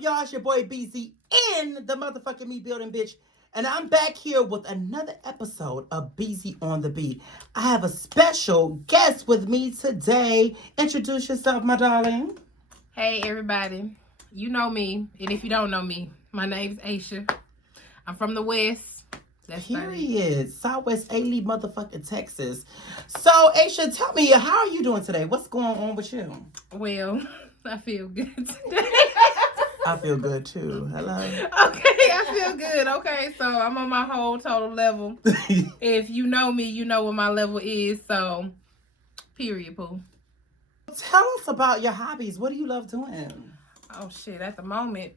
y'all? It's your boy BZ in the motherfucking me building, bitch. And I'm back here with another episode of BZ on the Beat. I have a special guest with me today. Introduce yourself, my darling. Hey, everybody. You know me. And if you don't know me, my name's Aisha. I'm from the West. That's Period. Southwest A-Lee, motherfucking Texas. So, Aisha, tell me, how are you doing today? What's going on with you? Well, I feel good today. I feel good too. Hello. Okay, I feel good. Okay, so I'm on my whole total level. If you know me, you know what my level is. So, period, Pooh. Tell us about your hobbies. What do you love doing? Oh, shit. At the moment,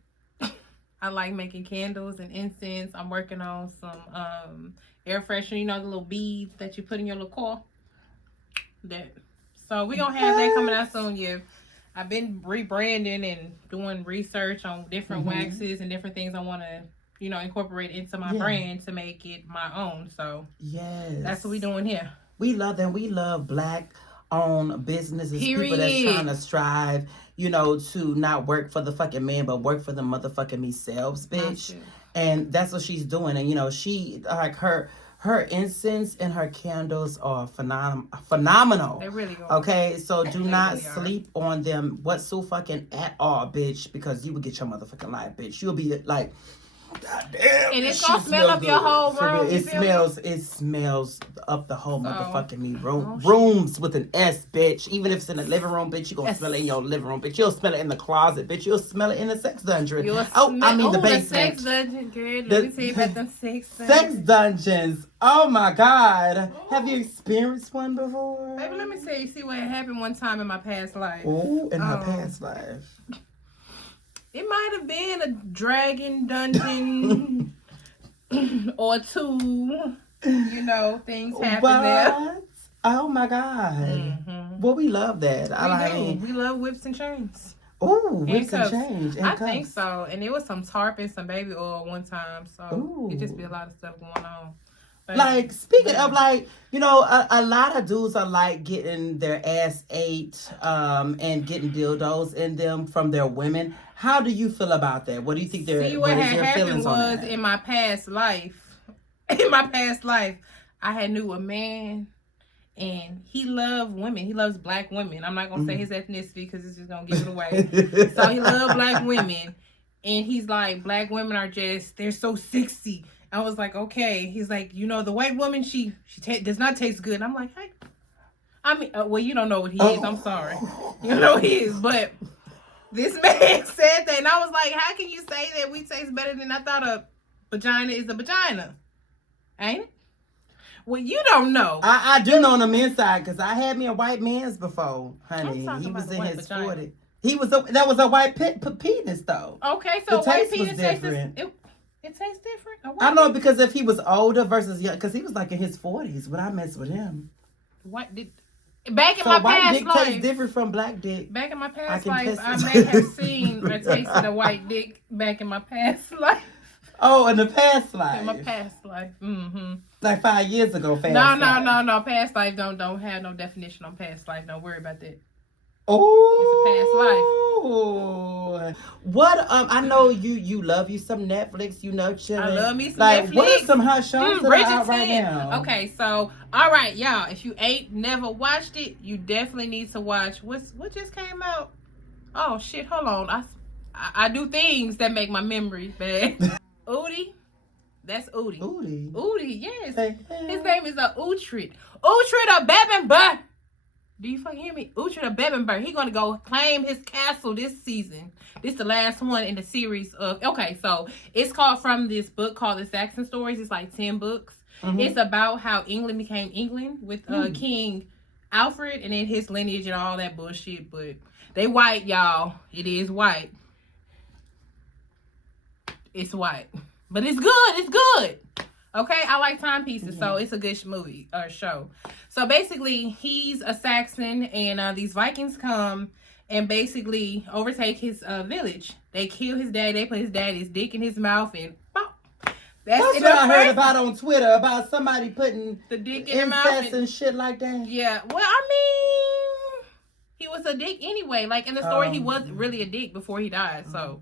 I like making candles and incense. I'm working on some air freshener. You know, the little beads that you put in your little car? That. So, we're going to have that coming out soon, yeah. I've been rebranding and doing research on different waxes and different things I want to, you know, incorporate into my brand to make it my own. So, that's what we're doing here. We love them. We love Black-owned businesses. Period. People that's trying to strive, you know, to not work for the fucking man, but work for the motherfucking me selves, bitch. And that's what she's doing. And, you know, she, like, her incense and her candles are phenomenal. They really are. Okay, so do not sleep on them whatsoever at all, bitch, because you will get your motherfucking life, bitch. You'll be like, God damn. And it's gonna smell up your whole room. It smells up the whole motherfucking me room. Rooms with an S, bitch. Even if it's in the living room, bitch, you gonna smell it in your living room, bitch. You'll smell it in the closet, bitch. You'll smell it in the sex dungeon. The basement. Sex dungeon, girl. Let me tell you about them sex dungeons. Sex dungeons. Oh my God. Have you experienced one before? Baby, let me tell you. See what happened one time in my past life. Oh, in her past life. It might have been a dragon dungeon or two. You know, things happen there. Oh my God. Well, we love that. We love whips and chains. Oh, whips and chains. I think so. And it was some tarp and some baby oil one time. So it just be a lot of stuff going on. But, like, speaking of, like, you know, a lot of dudes are like getting their ass ate and getting dildos in them from their women. How do you feel about that? What do you think their feelings on that? In my past life, I had knew a man and he loved women. He loves black women. I'm not going to say his ethnicity because it's just going to give it away. So he loved black women. And he's like, black women are just, they're so sexy. I was like, okay. He's like, you know, the white woman, she does not taste good. I'm like, hey. I mean, well, you don't know what he is. I'm sorry. You don't know what he is. But this man said that. And I was like, how can you say that we taste better than I thought a vagina is a vagina? Ain't it? Well, you don't know. I do know on the men's side because I had me a white man's before, honey. He was in his 40s. That was a white penis, though. Okay, so the white taste penis was different. It tastes different? I know because if he was older versus young, because he was like in his 40s when I messed with him. Back in my past life. White dick tastes different from black dick. Back in my past life, I may have seen or tasted a white dick back in my past life. Oh, in the past life. In my past life. Like 5 years ago, No. Past life don't have no definition on past life. Don't worry about that. Oh, it's a past life. What I know you love you some Netflix, you know, chilling. I love me some Netflix. What are some hot shows that are out right now? Okay, so all right, y'all. If you ain't never watched it, you definitely need to watch. What just came out? Oh shit! Hold on. I do things that make my memory bad. Udi. That's Udi. Udi, yes. His name is Uhtred. Uhtred of Bebenberg. Do you fucking hear me? Uhtred of Bebenberg. He's gonna go claim his castle this season. This is the last one in the series of. Okay, so it's called from this book called The Saxon Stories. It's like 10 books. It's about how England became England with King Alfred and then his lineage and all that bullshit. But they white, y'all. It is white. It's white. But it's good. It's good. Okay, I like timepieces, so it's a good movie or show. So basically, he's a Saxon, and these Vikings come and basically overtake his village. They kill his dad. They put his daddy's dick in his mouth, and pop. That's what I heard about on Twitter about somebody putting the dick in their mouth and shit like that. Yeah, well, I mean, he was a dick anyway. Like in the story, he was really a dick before he died. So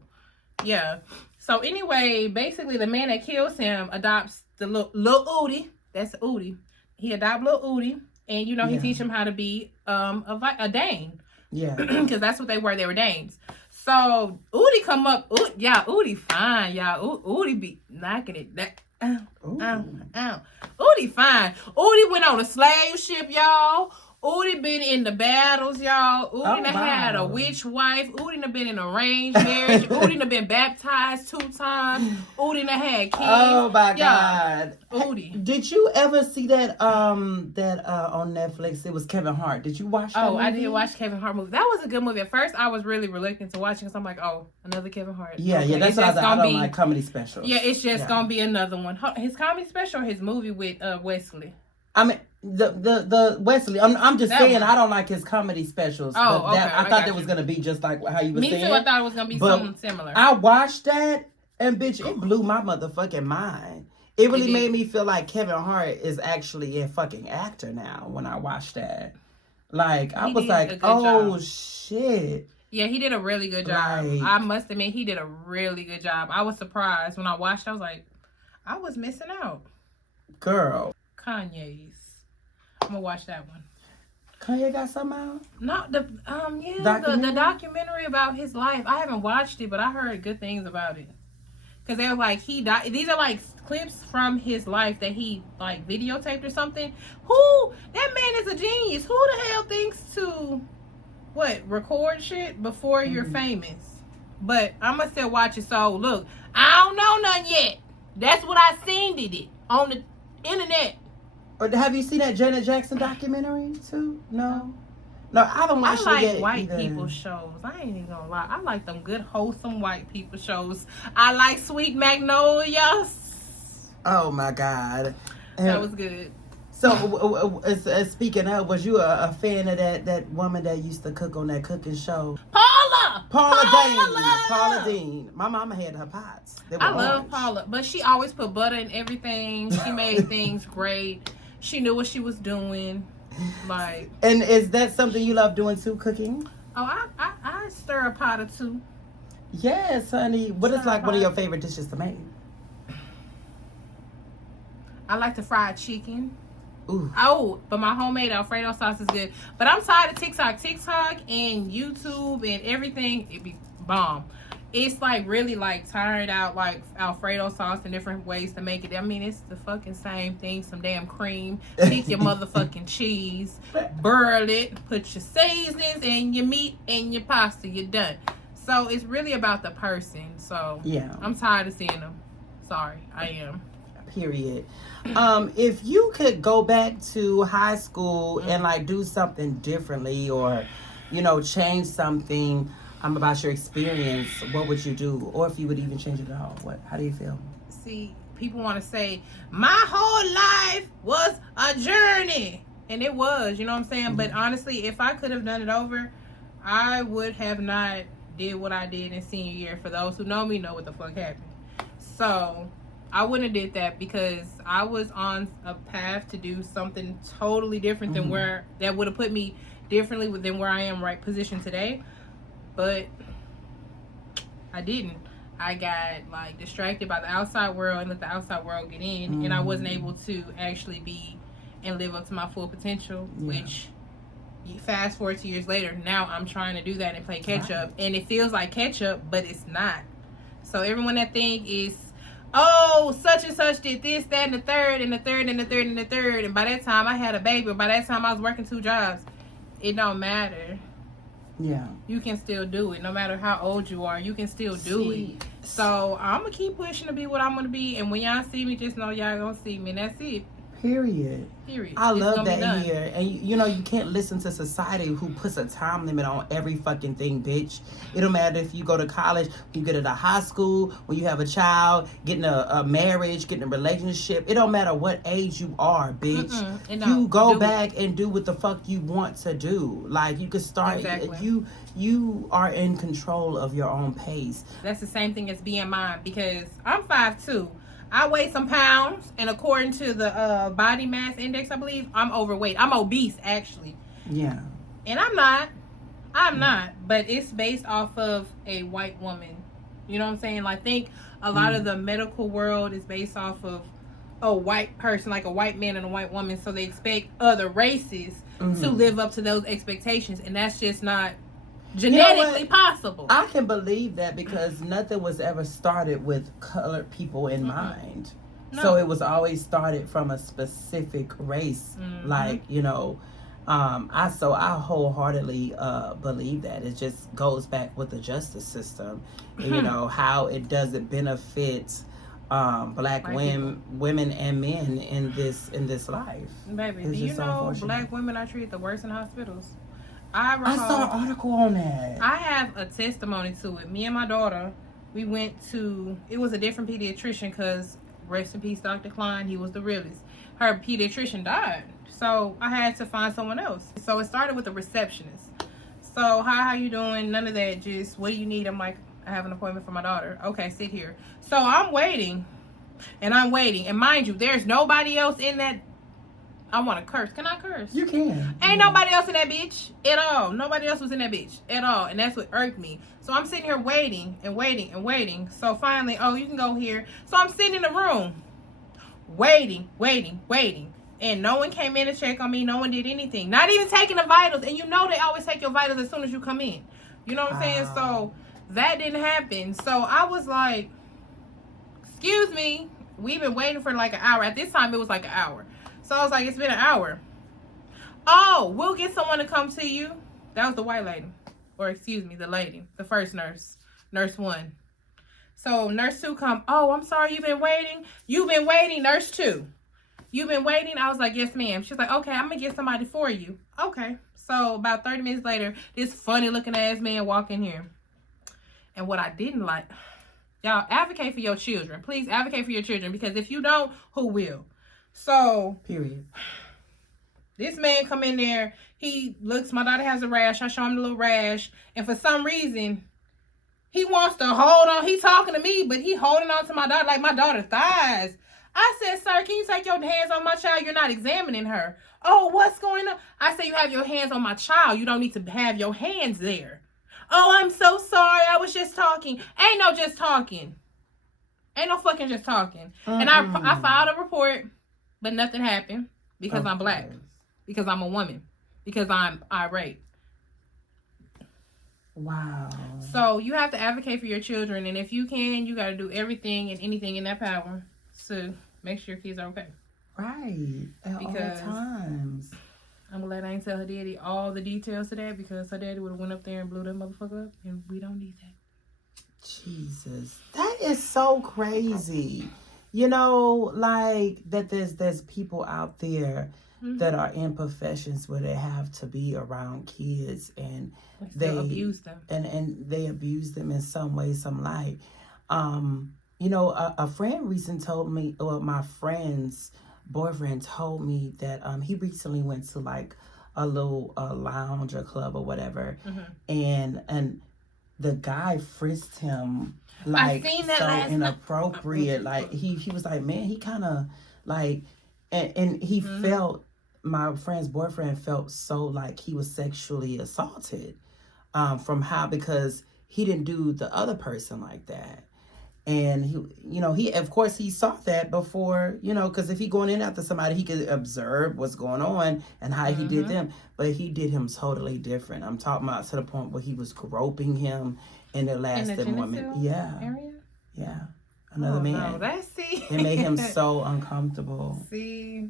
Yeah. So anyway, basically the man that kills him adopts the little Udi. That's Udi. He adopts little Udi, and you know he teach him how to be a Dane. Yeah. Because that's what they were. They were Danes. So Udi come up. Udi fine. Udi be knocking it. Udi fine. Udi went on a slave ship, y'all. Udi been in the battles, y'all. Udi had a witch wife. Udi done been in arranged marriage. Udi done been baptized 2 times. Udi done had kids. Oh my God. Udi. Did you ever see that on Netflix? It was Kevin Hart. Did you watch that movie? I did watch Kevin Hart movie. That was a good movie. At first, I was really reluctant to watch it because I'm like, oh, another Kevin Hart. Yeah, okay. That's what I thought. I don't like comedy specials. Yeah, it's just gonna be another one. His comedy special or his movie with Wesley? I mean, the Wesley. I'm just saying one. I don't like his comedy specials. Oh, okay. I thought that was gonna be just like how you were saying. Me too. I thought it was gonna be something similar. I watched that and bitch, it blew my motherfucking mind. It really made me feel like Kevin Hart is actually a fucking actor now. When I watched that, like I was like, oh shit. Yeah, he did a really good job. Like, I must admit, he did a really good job. I was surprised when I watched. I was like, I was missing out. Girl. Kanye's. I'm gonna watch that one. Kanye got something out? No, the documentary about his life. I haven't watched it, but I heard good things about it. Cause they were like he died. These are like clips from his life that he like videotaped or something. That man is a genius. Who the hell thinks to record shit before you're famous? But I'm gonna still watch it. So look, I don't know nothing yet. That's what I seen it on the internet. Or have you seen that Janet Jackson documentary too? No, I haven't watched it yet. I like white people shows. I ain't even gonna lie. I like them good, wholesome white people shows. I like Sweet Magnolias. Oh my God, that was good. So, speaking of, was you a fan of that woman that used to cook on that cooking show? Paula Deen. My mama had her pots. I love Paula, but she always put butter in everything. She made things great. She knew what she was doing. Like. And is that something you love doing too, cooking? Oh, I stir a pot or two. Yes, honey. What is like one of your favorite dishes to make? I like to fry chicken. Ooh. Oh, but my homemade Alfredo sauce is good. But I'm tired of TikTok and YouTube and everything. It be bomb. It's like really like tired out like Alfredo sauce and different ways to make it. I mean, it's the fucking same thing. Some damn cream. Pick your motherfucking cheese. Burl it. Put your seasonings and your meat and your pasta. You're done. So it's really about the person. So yeah, I'm tired of seeing them. Sorry, I am. Period. If you could go back to high school and like do something differently or, change something about your experience, what would you do? Or if you would even change it at all, how do you feel? See, people want to say, my whole life was a journey. And it was, you know what I'm saying? Mm-hmm. But honestly, if I could have done it over, I would have not did what I did in senior year. For those who know me, know what the fuck happened. So I wouldn't have did that because I was on a path to do something totally different than where that would have put me differently than where I am positioned today. But I didn't. I got like distracted by the outside world and let the outside world get in, and I wasn't able to actually be and live up to my full potential. Which, you fast forward 2 years later, now I'm trying to do that and play catch up, and it feels like catch up, but it's not. So everyone that think is, oh, such and such did this, that, and the third, and the third, and the third, and the third, and by that time I had a baby, or by that time I was working 2 jobs. It don't matter. Yeah. You can still do it. No matter how old you are, you can still do it. So I'm going to keep pushing to be what I'm going to be. And when y'all see me, just know y'all going to see me. And that's it. Period. I love that here. And you can't listen to society who puts a time limit on every fucking thing, bitch. It don't matter if you go to college, you get into high school, when you have a child, getting a marriage, getting a relationship. It don't matter what age you are, bitch. You go back and do what the fuck you want to do. Like you could start. Exactly. You are in control of your own pace. That's the same thing as being mine because I'm 5'2". I weigh some pounds, and according to the body mass index, I believe, I'm overweight. I'm obese, actually. Yeah. And I'm not. But it's based off of a white woman You know what I'm saying? Like, think a lot of the medical world is based off of a white person, like a white man and a white woman, so they expect other races to live up to those expectations, and that's just not genetically possible. I can believe that because nothing was ever started with colored people in mind. No. So it was always started from a specific race, like, you know. I wholeheartedly believe that it just goes back with the justice system, you know, how it doesn't benefit black women and men in this life. Baby, do you know black women are treated the worst in hospitals? I saw an article on that. I have a testimony to it. Me and my daughter, we went to, it was a different pediatrician because, rest in peace, Dr. Klein, he was the realest. Her pediatrician died. So I had to find someone else. So it started with a receptionist. So, hi, how you doing? None of that. Just, what do you need? I'm like, I have an appointment for my daughter. Okay, sit here. So I'm waiting. And mind you, there's nobody else in that. I want to curse. Can I curse? You can. Ain't nobody else in that bitch at all. Nobody else was in that bitch at all. And that's what irked me. So I'm sitting here waiting. So finally, oh, you can go here. So I'm sitting in the room. Waiting. And no one came in to check on me. No one did anything. Not even taking the vitals. And you know they always take your vitals as soon as you come in. You know what I'm saying? So that didn't happen. So I was like, excuse me. We've been waiting for like an hour. At this time, it was like an hour. So I was like, it's been an hour. Oh, we'll get someone to come to you. That was the white lady. Or excuse me, the lady. The first nurse. Nurse 1. So nurse 2 come. Oh, I'm sorry, you've been waiting. You've been waiting, nurse 2. You've been waiting? I was like, yes, ma'am. She's like, okay, I'm going to get somebody for you. Okay. So about 30 minutes later, this funny looking ass man walk in here. And what I didn't like, y'all advocate for your children. Please advocate for your children, because if you don't, who will? So, period. This man come in there. He looks, my daughter has a rash. I show him the little rash. And for some reason, he wants to hold on. He's talking to me, but he holding on to my daughter, like my daughter's thighs. I said, sir, can you take your hands on my child? You're not examining her. Oh, what's going on? I said, you have your hands on my child. You don't need to have your hands there. Oh, I'm so sorry. I was just talking. Ain't no just talking. Ain't no fucking just talking. And I filed a report, but nothing happened because I'm black. Because I'm a woman. Because I'm irate. Wow. So you have to advocate for your children. And if you can, you got to do everything and anything in that power to make sure your kids are okay. Right. At all times. I'm glad I ain't tell her daddy all the details to that, because her daddy would have went up there and blew that motherfucker up, and we don't need that. Jesus. That is so crazy. You know, like that there's people out there that are in professions where they have to be around kids and they abuse them. And they abuse them in some way, some light. You know, a friend recently told me, or my friend's boyfriend told me that he recently went to like a little lounge or club or whatever, and the guy frisked him like so inappropriate. Like he was like, man, he kind of like, and he felt, my friend's boyfriend felt so like he was sexually assaulted from how, because he didn't do the other person like that. And he, you know, he, of course, he saw that before, you know, because if he going in after somebody, he could observe what's going on and how he did them. But he did him totally different. I'm talking about to the point where he was groping him, and it lasted more minutes. Yeah. Area? Yeah. Another man. No, that's it made him so uncomfortable. See.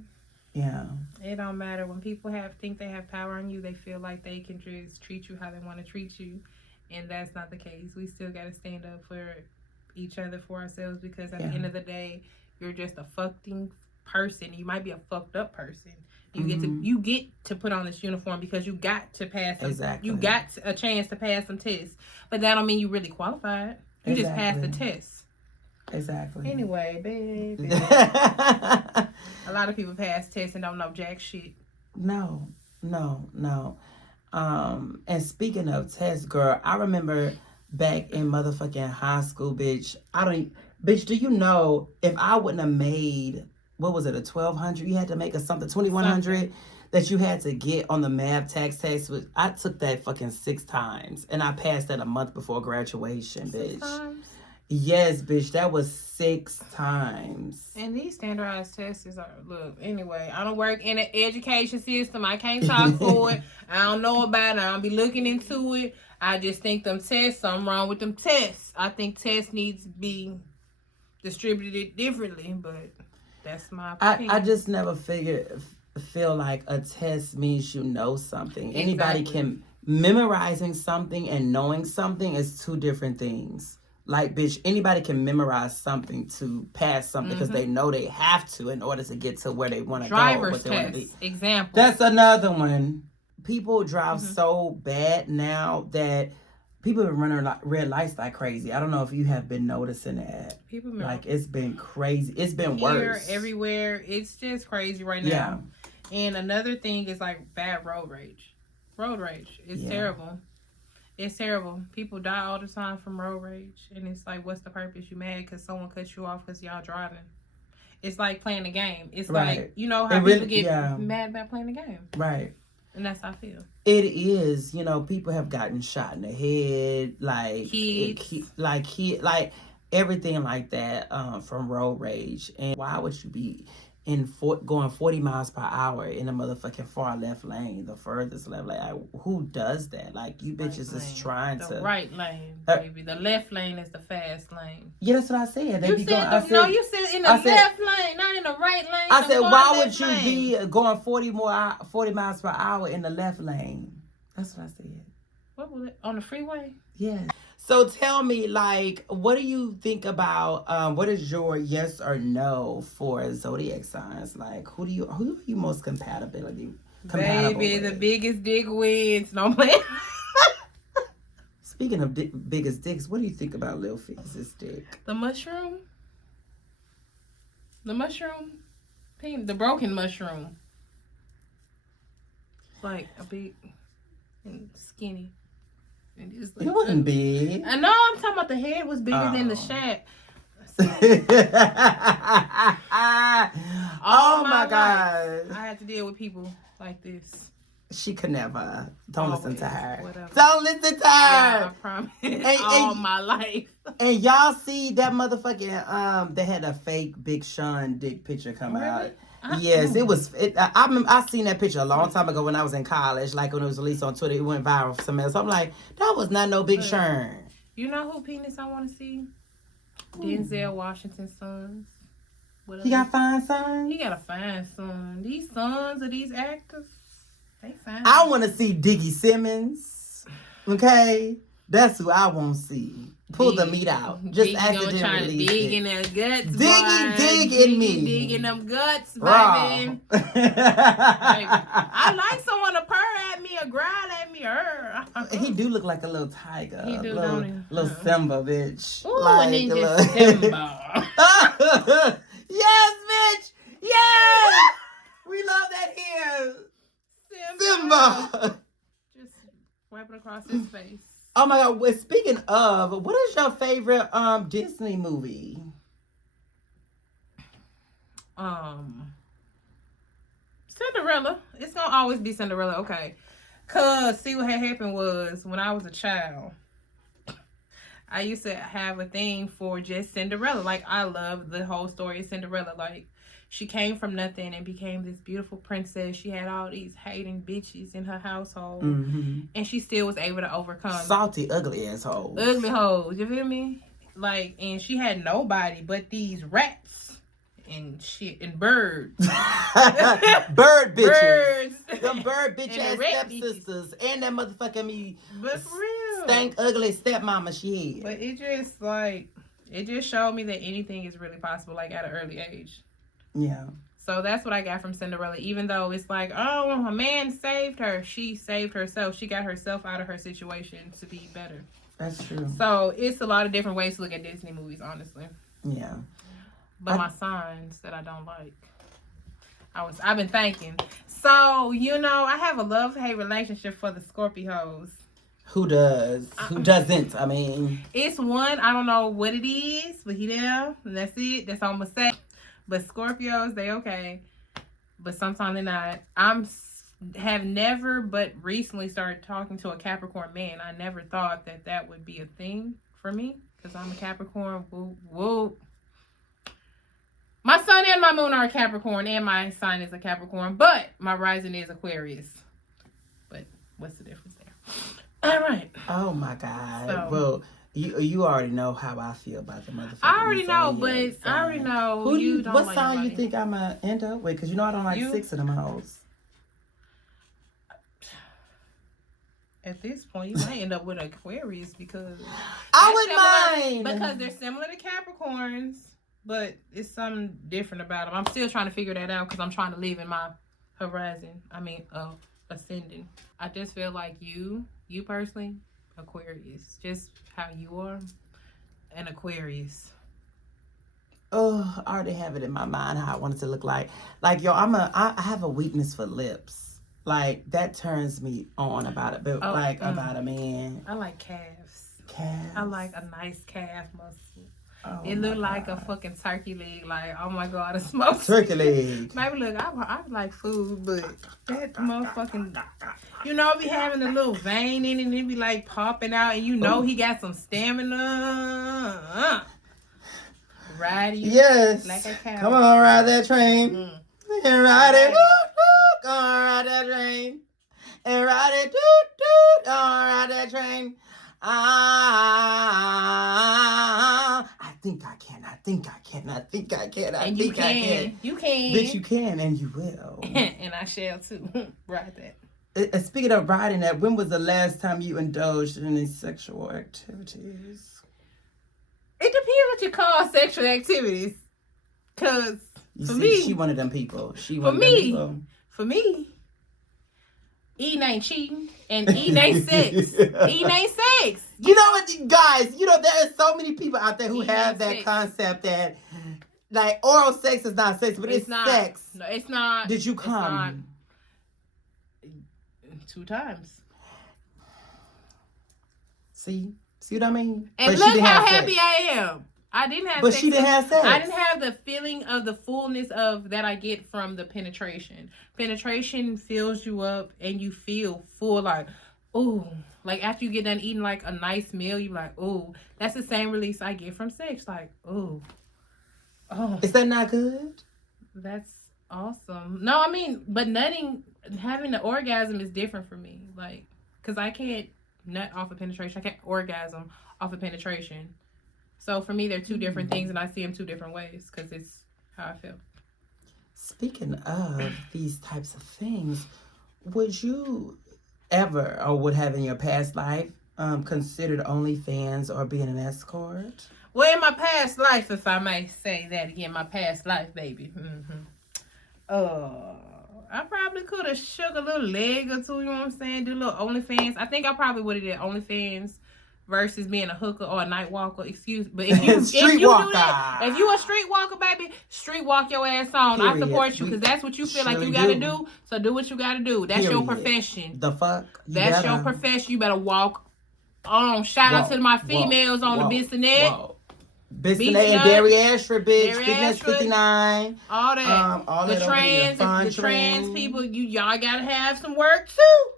Yeah. It don't matter. When people think they have power on you, they feel like they can just treat you how they want to treat you. And that's not the case. We still got to stand up for each other, for ourselves, because at the end of the day, you're just a fucking person. You might be a fucked up person. You get to put on this uniform because you got to pass you got a chance to pass some tests, but that don't mean you really qualified. You just passed the test. Exactly. Anyway, baby. A lot of people pass tests and don't know jack shit. No. And speaking of tests, girl, I remember back in motherfucking high school, bitch, do you know, if I wouldn't have made, what was it, a 1,200, you had to make a something, 2,100 that you had to get on the math tax test. I took that fucking 6 times, and I passed that a month before graduation, bitch. 6 times? Yes, bitch, that was 6 times. And these standardized tests are, look, anyway, I don't work in an education system. I can't talk for it. I don't know about it. I don't be looking into it. I just think them tests, something wrong with them tests. I think tests needs to be distributed differently, but that's my opinion. I just never feel like a test means you know something. Exactly. Anybody can, memorizing something and knowing something is 2 different things. Like, bitch, anybody can memorize something to pass something because they know they have to in order to get to where they want to go. Driver's test, example. That's another one. People drive so bad now that people are running red lights like crazy. I don't know if you have been noticing that. People like, it's been crazy. It's been worse. Everywhere. It's just crazy right now. Yeah. And another thing is like bad road rage. Road rage. It's terrible. It's terrible. People die all the time from road rage. And it's like, what's the purpose? You mad because someone cut you off because y'all driving. It's like playing a game. It's like, you know how people get mad about playing a game. Right. And that's how I feel. It is. You know, people have gotten shot in the head. Like, kids. Like everything like that from road rage. And why would you be going 40 miles per hour in a motherfucking far left lane, the furthest left lane? Like, who does that? Like, you bitches is trying to... The right lane, baby. The left lane is the fast lane. Yeah, that's what I said. You said in the left lane, not in the right lane. I said, why would you be going 40 miles per hour in the left lane? That's what I said. What was it? On the freeway? Yeah. So tell me, like, what do you think about, what is your yes or no for zodiac signs? Like, who are you most compatible Baby, with? The biggest dick wins. No play. Speaking of biggest dicks, what do you think about Lil Fiz's dick? The mushroom? The mushroom? The broken mushroom. Like a big and skinny. It wasn't big. I know, I'm talking about the head was bigger than the shaft. Oh my God. I had to deal with people like this. She could never. Don't listen to her. Whatever. Don't listen to her. Yeah, I promise. All my life. And y'all see that motherfucking they had a fake Big Sean dick picture come out. Yes, it was. I seen that picture a long time ago when I was in college. Like when it was released on Twitter, it went viral for some else. So I'm like, that was not no Big Sean. You know who penis I want to see? Denzel Washington's sons. He got fine sons? He got a fine son. These sons of these actors, they fine. I want to see Diggy Simmons. Okay? That's who I want to see. Pull the meat out. Just accidentally release it. Dig in their guts, dig in me. Dig in them guts, baby. I like someone to purr at me or growl at me. He do look like a little tiger. He do, don't he? Little Simba, bitch. Ooh, like Ninja Simba. Yes, bitch. Yes. We love that here. Simba. Just wiping across his face. Oh my God! Well, speaking of, what is your favorite Disney movie? Cinderella. It's gonna always be Cinderella. Okay, cause see what had happened was when I was a child, I used to have a thing for just Cinderella. Like I love the whole story of Cinderella. Like she came from nothing and became this beautiful princess. She had all these hating bitches in her household. Mm-hmm. And she still was able to overcome. Salty, ugly assholes. Ugly hoes. You feel me? Like, and she had nobody but these rats and shit and birds. Bird bitches. Birds. Them bird bitch ass stepsisters. And that motherfucking me. But for real. Stank ugly stepmama she had. But it just showed me that anything is really possible, like at an early age. Yeah. So that's what I got from Cinderella. Even though it's like, oh, a man saved her. She saved herself. She got herself out of her situation to be better. That's true. So it's a lot of different ways to look at Disney movies, honestly. Yeah. But my signs that I don't like, I've been thinking. So, I have a love-hate relationship for the Scorpios. Who does? Who doesn't? I mean. It's one, I don't know what it is, but he there. And that's it. That's all I'm going to say. But Scorpios, they okay. But sometimes they're not. Have never but recently started talking to a Capricorn man. I never thought that would be a thing for me. Because I'm a Capricorn. Whoop, whoop. My sun and my moon are a Capricorn, and my sign is a Capricorn, but my rising is Aquarius. But what's the difference there? All right. Oh my God. So, well, you already know how I feel about the motherfucker. I already know, but I already know. Who you don't what like sign nobody. you think I'm gonna end up with? Because you know I don't like 6 of them hoes. At this point, you might end up with Aquarius because I wouldn't mind because they're similar to Capricorns. But it's something different about them. I'm still trying to figure that out because I'm trying to live in my horizon. Ascending. I just feel like you personally, Aquarius. Just how you are, an Aquarius. Oh, I already have it in my mind how I want it to look like. Like, yo, I have a weakness for lips. Like, that turns me on about it. But, about a man. I like calves. Calves? I like a nice calf muscle. Oh, it looked like a fucking turkey leg. Like, oh my God, it smells. Turkey leg. Maybe look, I like food, but that motherfucking, you know, be having a little vein in it and it be like popping out, and you know he got some stamina. Ride you. Yes. Like a cow. Come on, ride that train. And ride it. Come on, ride that train. And ride it. Come on, ride that train. I think I can. You can. Bitch, you can and you will. And I shall too. Ride that. Speaking of riding that, when was the last time you indulged in any sexual activities? It depends what you call sexual activities. Because for me... She one of them people. For me... Eating ain't cheating, and eating ain't sex. Eating ain't sex. You know what, guys? You know, there are so many people out there who have that concept that, like, oral sex is not sex, but it's not sex. No, it's not. Did you come? 2 times. See what I mean? And look how happy I am. I didn't have but sex. She didn't have sex. I didn't have the feeling of the fullness of that I get from the penetration. Penetration fills you up and you feel full, like, ooh. Like after you get done eating like a nice meal, you're like, ooh. That's the same release I get from sex. Like, ooh. Oh. Is that not good? That's awesome. No, I mean, but having the orgasm is different for me. Like, because I can't nut off of penetration. I can't orgasm off of penetration. So for me, they're 2 different things, and I see them 2 different ways because it's how I feel. Speaking of these types of things, would you ever or would have in your past life considered OnlyFans or being an escort? Well, in my past life, if I may say that again, my past life, baby. I probably could have shook a little leg or 2, you know what I'm saying? Do a little OnlyFans. I think I probably would have did OnlyFans versus being a hooker or a night walker, but if you do that, if you a street walker, baby, street walk your ass on. Period. I support you because that's what you feel like you gotta do. So do what you gotta do. That's your profession. The fuck? That's your profession. You better walk on. Shout out to my females on the Bissonnet. Bissonnet and Bariatric, bitch. Fitness 59. All that. All the that trans people, y'all gotta have some work too.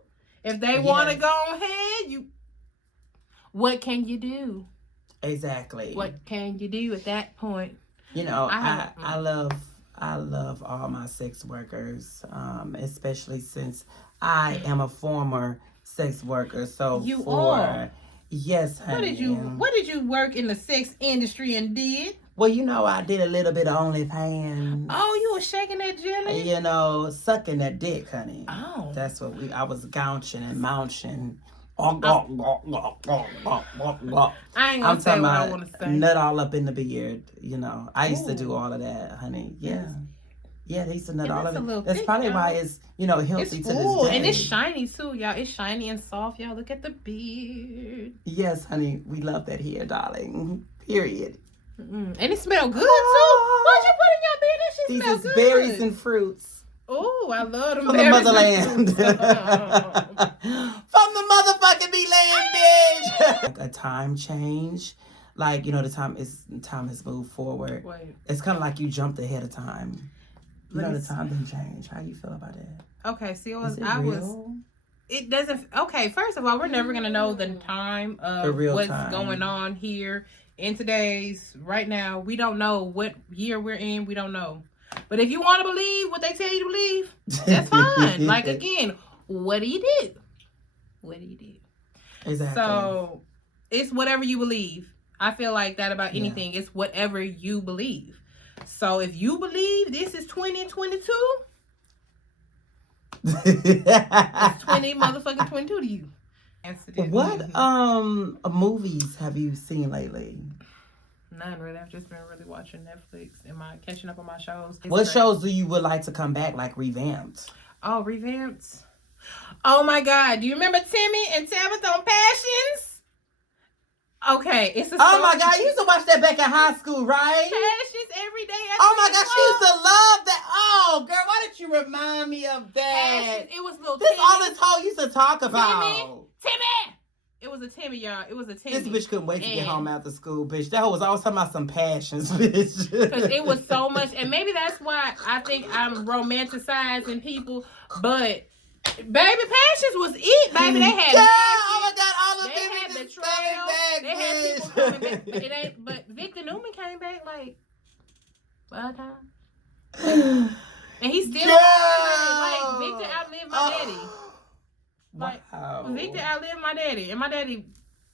If they wanna go ahead, what can you do? Exactly. What can you do at that point? You know, I love all my sex workers, especially since I am a former sex worker. So you are. Yes, honey. What did you work in the sex industry and did? Well, you know, I did a little bit of OnlyFans. Oh, you were shaking that jelly? You know, sucking that dick, honey. Oh. That's what I was gouching and mouching. I ain't gonna say what I want to say. Nut all up in the beard, you know. I used to do all of that, honey. Yeah. Yeah, they used to nut all of it. That's probably why it's, healthy to this day. And it's shiny too, y'all. It's shiny and soft, y'all. Look at the beard. Yes, honey. We love that hair, darling. Period. And it smells good too. What'd you put in your beard? That shit smells good. These is berries and fruits. Oh, I love them from the motherland. From the motherfucking B-land, bitch. Like a time change. Like, the time has moved forward. Wait. It's kind of like you jumped ahead of time. The time didn't change. How you feel about that? Okay, see, it doesn't, okay, first of all, we're never going to know the time of what's going on here in today's, right now, we don't know what year we're in. We don't know. But if you want to believe what they tell you to believe, that's fine. Like, again, what he did. What he did. Exactly. So, it's whatever you believe. I feel like that about anything. It's whatever you believe. So, if you believe this is 2022, it's 20 motherfucking 22 to you. What movies have you seen lately? None really. I've just been really watching Netflix and catching up on my shows. What shows do you would like to come back, like revamped? Oh, revamped? Oh my God. Do you remember Timmy and Tabitha on Passions? Okay, it's a Oh my God, you used to watch that back in high school, right? Passions every day. Oh my God, she used to love that. Oh, girl, why did you remind me of that? Passions. It was little This Timmy. all this hoe used to talk about. Timmy! It was a Timmy, y'all. It was a Timmy. This bitch couldn't wait to get home after school, bitch. That hoe was always talking about some Passions, bitch. Because it was so much, and maybe that's why I think I'm romanticizing people, but baby, Passions was it, baby. They had oh my God, all of they them had just betrayal. back, They had bitch. people coming back, but it ain't. But Victor Newman came back like what time? And he's still like Victor outlived my daddy. Like Victor outlived my daddy, and my daddy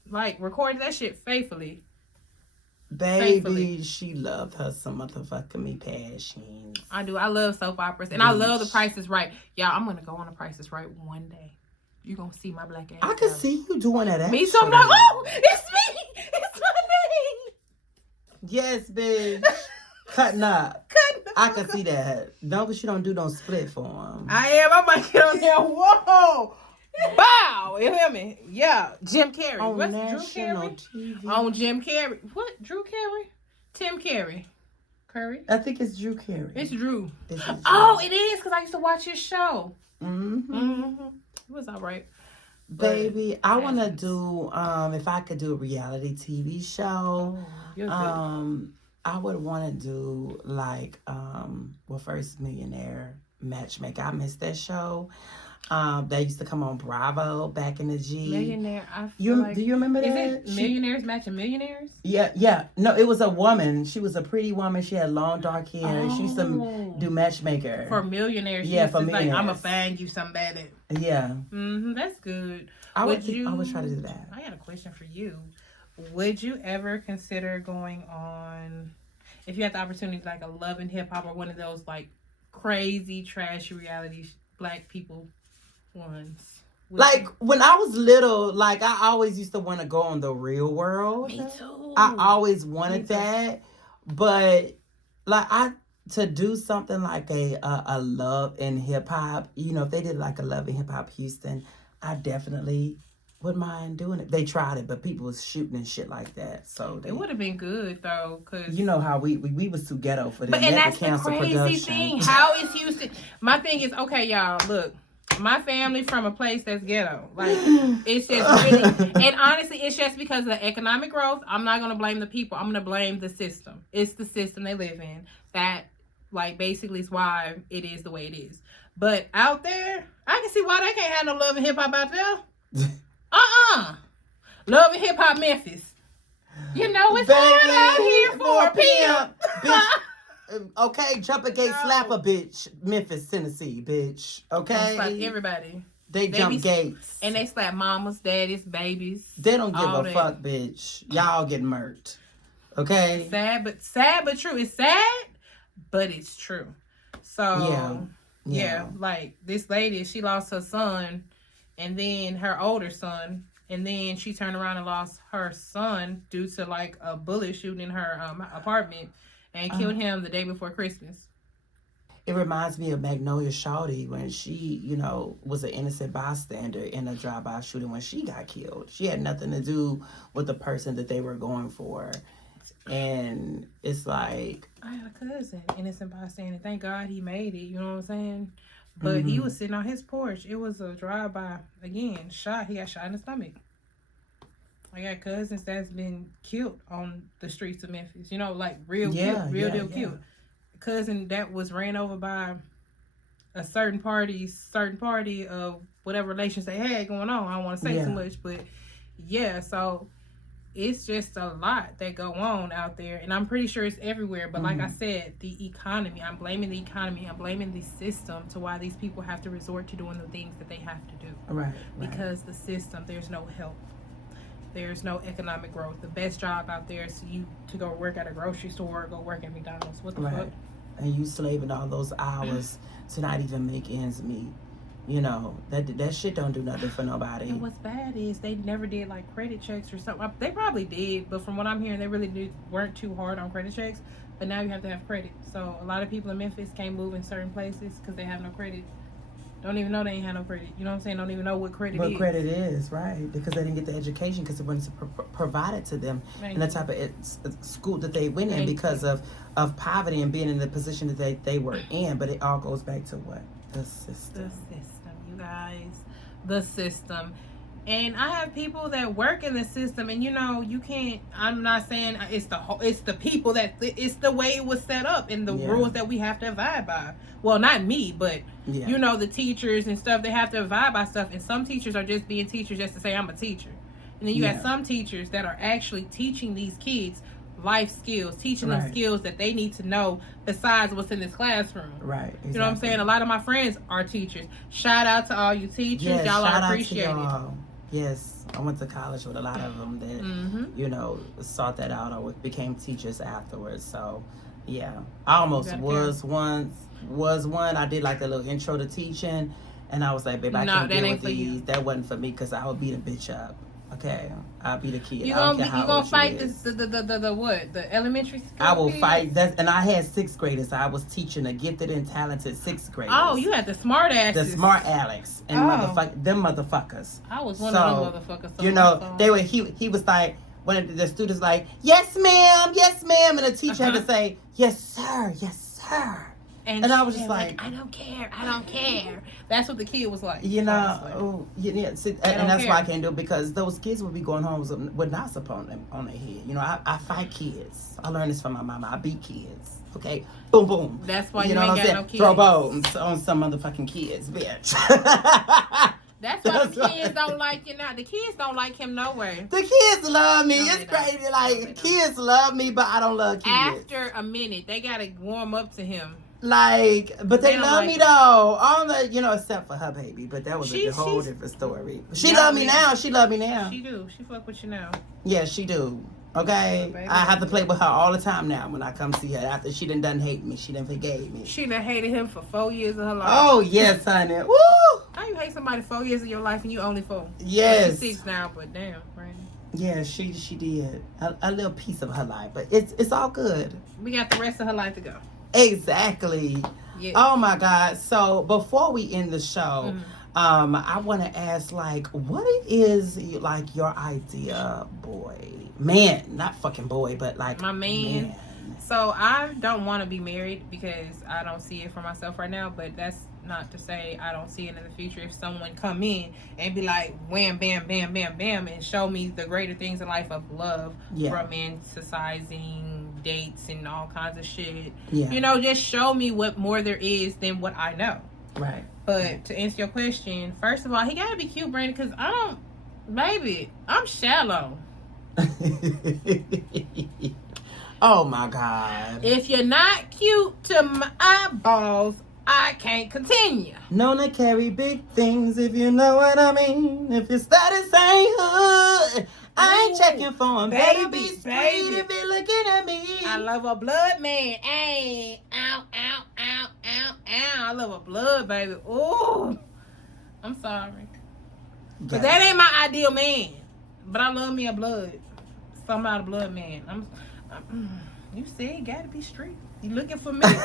like recorded that shit faithfully. Baby, she loved her some motherfucking me Passions. I do. I love soap operas, and I love The Price is Right. Y'all, I'm gonna go on The Price is Right one day. You're gonna see my black ass. I could see you doing that. Me too. I'm like, oh, it's me. It's my name. Yes, bitch. Cutting up. I could see that. No, but you don't do no split for him. I am. I might get on there. Whoa. Bow. You hear me? Yeah. Jim Carrey. On What's national Drew Carrey? TV. On Jim Carrey. What? Drew Carrey? Tim Carrey. Curry? I think it's Drew Carrey. It's Drew. It's Drew. Oh, it is, because I used to watch his show. Mm-hmm. It was all right. Baby, I want to do, if I could do a reality TV show, I would want to do like, First Millionaire Matchmaker. I missed that show. That used to come on Bravo back in the G. Millionaire. Do you remember that? Is it Millionaires Matching Millionaires? Yeah. No, it was a woman. She was a pretty woman. She had long dark hair. She used to do matchmaker for millionaires. Yeah, for millionaires. Like, I'm gonna find you somebody. Yeah. That's good. I would try to do that. I got a question for you. Would you ever consider going on, if you had the opportunity, like a Love and Hip Hop or one of those like crazy trashy reality black people ones? Like when I was little, like I always used to want to go on The Real World. Me too. I always wanted that, but like to do something like a Love and Hip Hop, you know, if they did like a Love and Hip Hop Houston, I definitely wouldn't mind doing it. They tried it, but people was shooting and shit like that, so it would have been good though, cause you know how we was too ghetto for that. But and that's the crazy thing. How is Houston? My thing is, okay, y'all, look. My family from a place that's ghetto. Like, it's just really... And honestly, it's just because of the economic growth. I'm not going to blame the people. I'm going to blame the system. It's the system they live in. That, like, basically is why it is the way it is. But out there, I can see why they can't have no Love and Hip Hop out there. Love and Hip Hop Memphis. You know, it's hard out here for a pimp. Okay, jump a gate, slap a bitch. Memphis, Tennessee, bitch. Okay? They slap everybody. They jump gates. And they slap mamas, daddies, babies. They don't give a fuck, bitch. Y'all get murked. Okay? Sad but true. It's sad, but it's true. So, yeah. Like, this lady, she lost her son, and then her older son, and then she turned around and lost her son due to, like, a bullet shooting in her apartment. And killed him the day before Christmas. It reminds me of Magnolia Shawty when she, you know, was an innocent bystander in a drive-by shooting when she got killed. She had nothing to do with the person that they were going for. And it's like... I had a cousin, innocent bystander. Thank God he made it, you know what I'm saying? But he was sitting on his porch. It was a drive-by, again, shot. He got shot in the stomach. I got cousins that's been killed on the streets of Memphis. You know, like real killed. Cousin that was ran over by a certain party of whatever relations they had going on. I don't want to say too much, but yeah. So it's just a lot that go on out there, and I'm pretty sure it's everywhere. But like I said, the economy, I'm blaming the economy, I'm blaming the system to why these people have to resort to doing the things that they have to do. Right. Because the system, there's no help. There's no economic growth. The best job out there is you to go work at a grocery store or go work at McDonald's. What the fuck? And you slaving all those hours to not even make ends meet. You know, that shit don't do nothing for nobody. And what's bad is they never did like credit checks or something. They probably did, but from what I'm hearing, they really weren't too hard on credit checks. But now you have to have credit. So a lot of people in Memphis can't move in certain places because they have no credit. Don't even know they ain't had no credit. You know what I'm saying? Don't even know what credit is. What credit is, right. Because they didn't get the education because it wasn't provided to them in the type of school that they went in because of poverty and being in the position that they were in. But it all goes back to what? The system. The system, you guys. The system. And I have people that work in the system, and you know, you can't. I'm not saying it's the people that it's the way it was set up and the rules that we have to abide by. Well, not me, but you know, the teachers and stuff. They have to abide by stuff, and some teachers are just being teachers just to say I'm a teacher. And then you got some teachers that are actually teaching these kids life skills, teaching them skills that they need to know besides what's in this classroom. Right. Exactly. You know what I'm saying? A lot of my friends are teachers. Shout out to all you teachers. Yes, y'all are y'all. appreciated. Yes, I went to college with a lot of them that, you know, sought that out or became teachers afterwards. So, yeah, I almost was one. I did like a little intro to teaching, and I was like, babe, I can't deal with these. That wasn't for me because I would beat a bitch up. Okay, I'll be the kid. You gonna fight the what? The elementary school? I will fight that, and I had sixth graders. I was teaching a gifted and talented sixth graders. Oh, you had the smart asses. The smart Alex and them motherfuckers. I was one of them motherfuckers. So you know, they were. He was like, when the students like, yes ma'am, and the teacher had to say, yes sir, yes sir. And I was just like, I don't care. That's what the kid was like. You know, and that's why I can't do it, because those kids would be going home with knots upon their head. You know, I fight kids. I learned this from my mama. I beat kids. Okay, boom, boom. That's why you ain't got no kids. Throw bones on some motherfucking kids, bitch. That's why the kids don't like you now. The kids don't like him nowhere. The kids love me. It's crazy. Like, kids love me, but I don't love kids. After a minute, they gotta warm up to him. Like, but they love me though. All the, you know, except for her baby. But that was a whole different story. She love me now. She love me now. She do. She fuck with you now. Yeah, she do. Okay, I have to play with her all the time now when I come see her. After she done hate me, she done forgave me. She done hated him for 4 years of her life. Oh yes, honey. Woo! How you hate somebody 4 years of your life and you only 4? Yes. She's 6 now, but damn, right? Yeah, she did a little piece of her life, but it's all good. We got the rest of her life to go. Exactly. Yes. Oh my God. So before we end the show, I want to ask, like, what is like your idea, man, not fucking boy, but like my man. So I don't want to be married because I don't see it for myself right now, but that's not to say I don't see it in the future. If someone come in and be like, wham, bam, bam, bam, bam, and show me the greater things in life of love, romanticizing, dates, and all kinds of shit. Yeah. You know, just show me what more there is than what I know. Right. But to answer your question, first of all, he gotta be cute, Brandon, because I'm shallow. Oh my God. If you're not cute to my eyeballs, I can't continue. Known to carry big things, if you know what I mean. If your status ain't hood, I ain't checking for him. Baby, straight if you're looking at me. I love a blood man. Ay, ow, ow, ow, ow, ow. I love a blood, baby. Ooh. I'm sorry. But that ain't my ideal man. But I love me a blood. Somebody blood man. You said gotta be straight. You looking for me? Shit.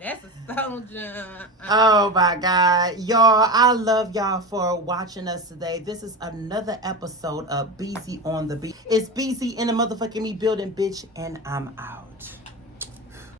That's a soldier. Oh my God. Y'all, I love y'all for watching us today. This is another episode of Beezy on the Beat. It's Beezy in the motherfucking me building, bitch, and I'm out.